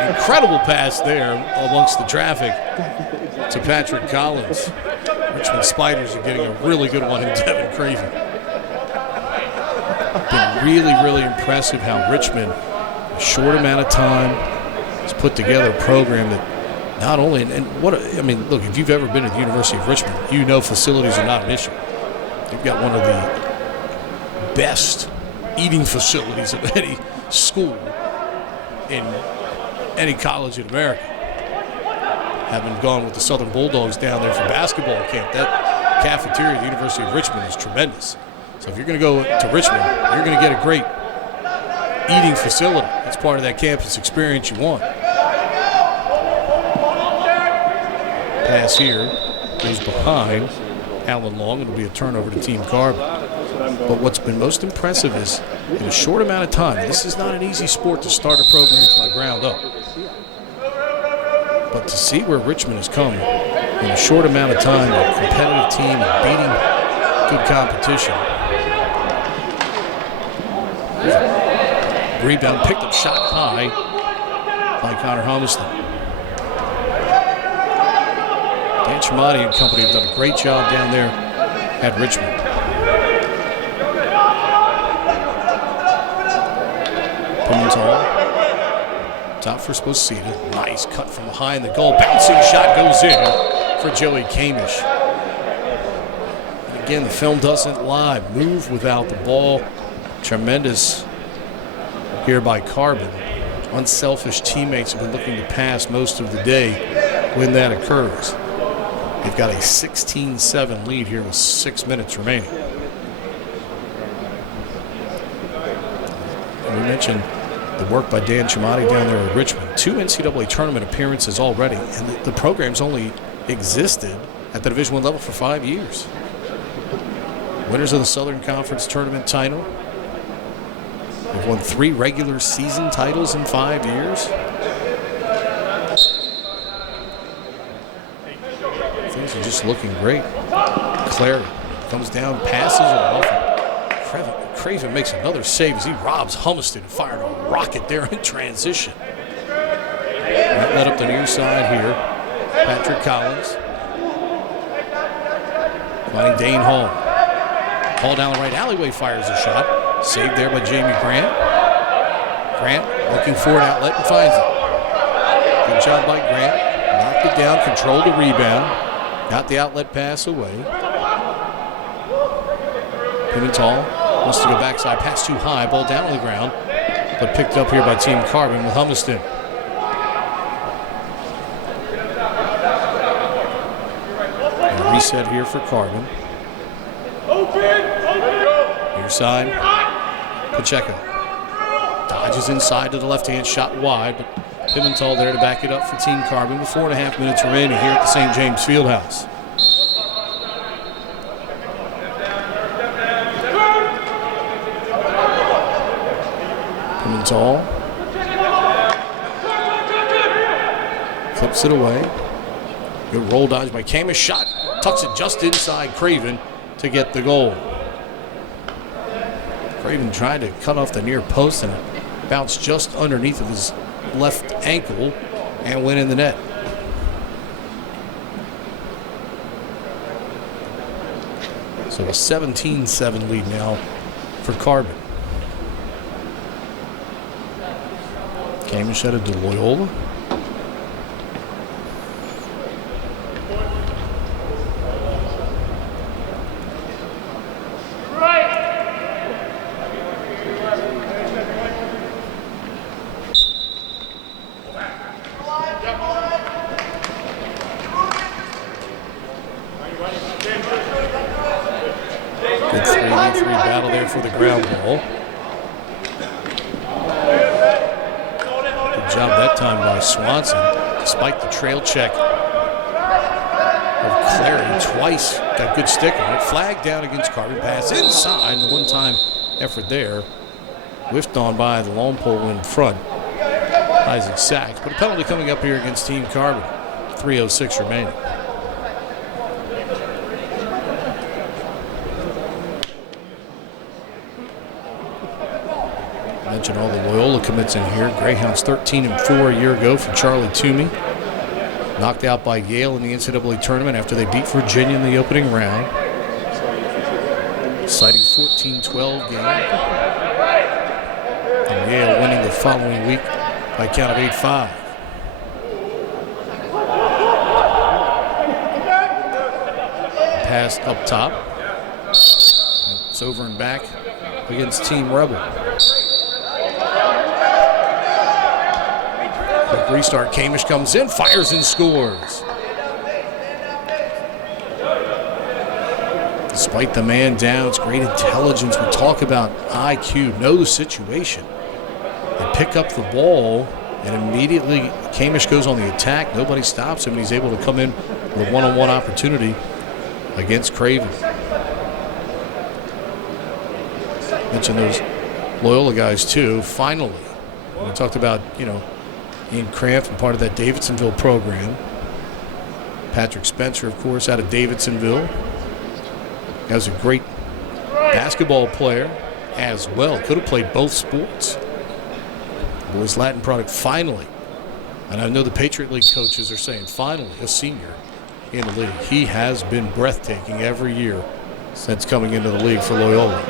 an incredible pass there amongst the traffic to Patrick Collins. Richmond Spiders are getting a really good one in Devin Craven. Been really, really impressive how Richmond, in a short amount of time, has put together a program that not only, I mean, look, if you've ever been at the University of Richmond, you know facilities are not an issue. They've got one of the best eating facilities of any school in any college in America. Having gone with the Southern Bulldogs down there for basketball camp, that cafeteria at the University of Richmond is tremendous. So if you're going to go to Richmond, you're going to get a great eating facility. That's part of that campus experience you want. Pass here goes behind Alan Long. It'll be a turnover to Team Carbon. But what's been most impressive is in a short amount of time, this is not an easy sport to start a program from the ground up. But to see where Richmond has come in a short amount of time, a competitive team and beating good competition. Rebound, picked up shot high by Connor Humiston. Dan Chamati and company have done a great job down there at Richmond. Pimentel, top for Sposita. Nice cut from behind the goal. Bouncing shot goes in for Joey Kamish. And again, the film doesn't lie. Move without the ball. Tremendous here by Carbon. Unselfish teammates have been looking to pass most of the day when that occurs. They've got a 16-7 lead here with 6 minutes remaining. And we mentioned the work by Dan Chamati down there at Richmond. 2 NCAA tournament appearances already, and the program's only existed at the Division I level for 5 years. Winners of the Southern Conference tournament title. They've won 3 regular season titles in 5 years. Things are just looking great. Clary comes down, passes it off. Craven makes another save as he robs Humiston and fired a rocket there in transition. That led up the near side here. Patrick Collins. Finding Dane Hall. Hall down the right alleyway fires a shot. Saved there by Jamie Grant. Grant looking for an outlet and finds it. Good job by Grant. Knocked it down, controlled the rebound. Got the outlet pass away. Pimentel wants to go backside. Pass too high. Ball down on the ground. But picked up here by Team Carbon with Humiston. And a reset here for Carbon. Near side. Pacheco dodges inside to the left-hand shot wide, but Pimentel there to back it up for Team Carbon with 4.5 minutes remaining here at the St. James Fieldhouse. Pimentel flips it away. Good roll dodge by Kamish. Shot tucks it just inside Craven to get the goal. Craven tried to cut off the near post and it bounced just underneath of his left ankle and went in the net. So a 17-7 lead now for Carbon. Kamish headed to Loyola. Good 3-on-3 battle there for the ground ball. Good job that time by Swanson, despite the trail check of Clary. Twice got good stick on it. Flag down against Carbon. Pass inside. The one-time effort there. Whiffed on by the long pole in front. Isaac Sachs. But a penalty coming up here against Team Carbon. 3:06 remaining. Mention all the Loyola commits in here. Greyhounds 13-4 a year ago for Charlie Toomey. Knocked out by Yale in the NCAA tournament after they beat Virginia in the opening round. Exciting 14-12 game. And Yale winning the following week by a count of 8-5. Pass up top. It's over and back against Team Rebel. Quick restart. Kamish comes in, fires and scores. Despite the man down, it's great intelligence. We talk about IQ, know the situation. They pick up the ball, and immediately Kamish goes on the attack. Nobody stops him, and he's able to come in with a one-on-one opportunity against Craven. Mention those Loyola guys, too. Finally, we talked about, Ian Crampton, part of that Davidsonville program. Patrick Spencer, of course, out of Davidsonville. He was a great basketball player as well. Could have played both sports. Boys Latin product finally. And I know the Patriot League coaches are saying finally a senior in the league. He has been breathtaking every year since coming into the league for Loyola.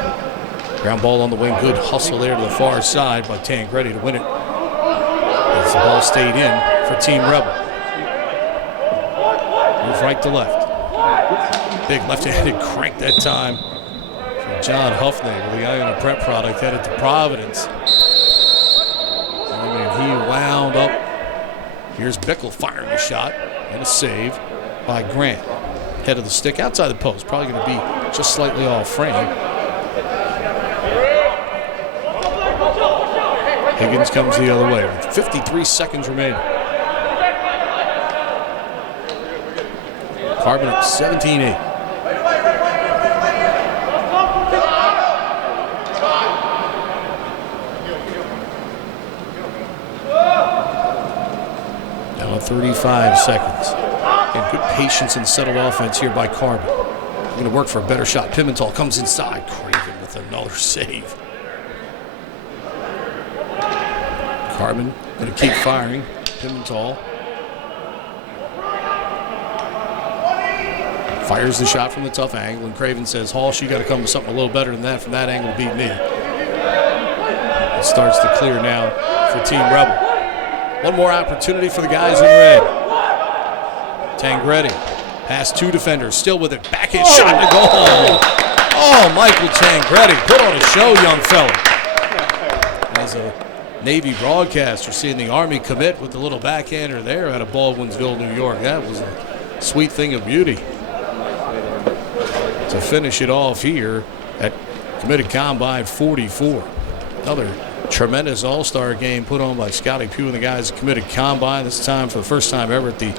Ground ball on the wing, good hustle there to the far side by Tangredi to win it. As the ball stayed in for Team Rebel. Move right to left. Big left-handed crank that time from John Huffnagel, the Iona Prep product, headed to Providence. And he wound up. Here's Bickle firing a shot and a save by Grant. Head of the stick outside the post. Probably going to be just slightly off frame. Higgins comes the other way with 53 seconds remaining. Carbon up 17-8. Down to 35 seconds. And good patience and settled offense here by Carbon. Going to work for a better shot. Pimentel comes inside. Craven with another save. Carbon going to keep firing. Pimentel fires the shot from the tough angle, and Craven says, Halsh, you got to come with something a little better than that from that angle to beat me. It starts to clear now for Team Rebel. One more opportunity for the guys in red. Tangredi past two defenders, still with it. Backhand shot to go home. Oh, Michael Tangredi, put on a show, young fella. As a Navy broadcaster, seeing the Army commit with the little backhander there out of Baldwinsville, New York. That was a sweet thing of beauty. To finish it off here at Committed Combine 44. Another tremendous all-star game put on by Scotty Pugh and the guys at Committed Combine. This time for the first time ever at the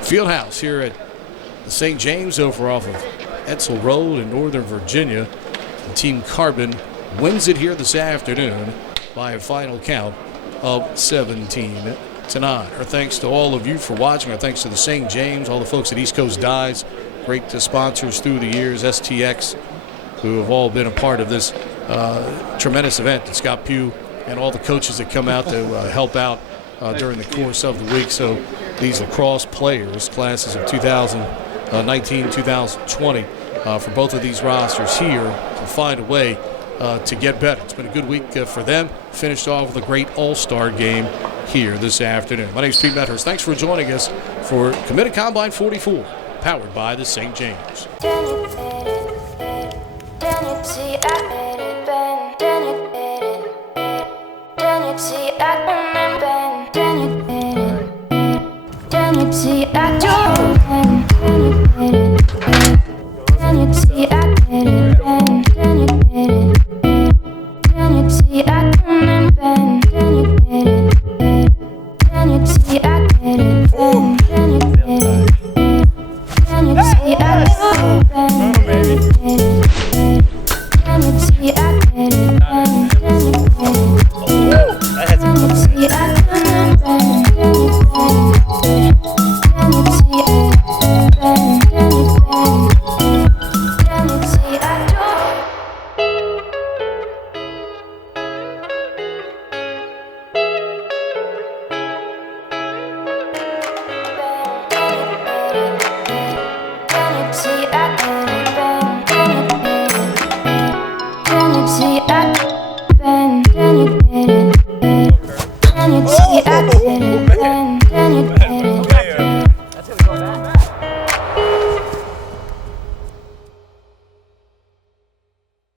Fieldhouse here at the St. James over off of Edsel Road in Northern Virginia. And Team Carbon wins it here this afternoon by a final count of 17-9. Our thanks to all of you for watching. Our thanks to the St. James, all the folks at East Coast Dyes, great sponsors through the years, STX, who have all been a part of this tremendous event. And Scott Pugh and all the coaches that come out to help out during the course of the week. So these lacrosse players, classes of 2019, 2020, for both of these rosters here to find a way to get better. It's been a good week for them. Finished off with a great all-star game here this afternoon. My name is Pete Medhurst. Thanks for joining us for Committed Combine 44, powered by the St. James. See, I